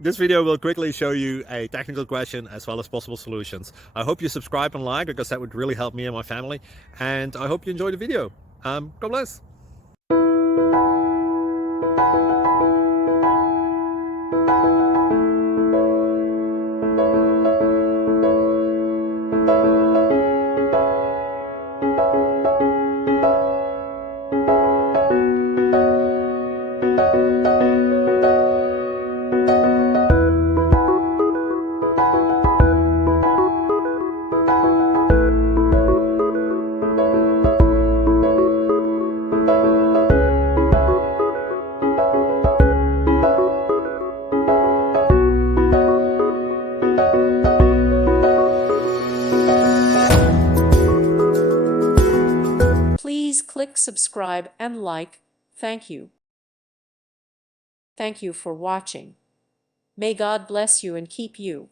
This video will quickly show you a technical question as well as possible solutions. I hope you subscribe and like because that would really help me and my family. And I hope you enjoy the video. God bless. Please click subscribe and like. Thank you. Thank you for watching. May God bless you and keep you.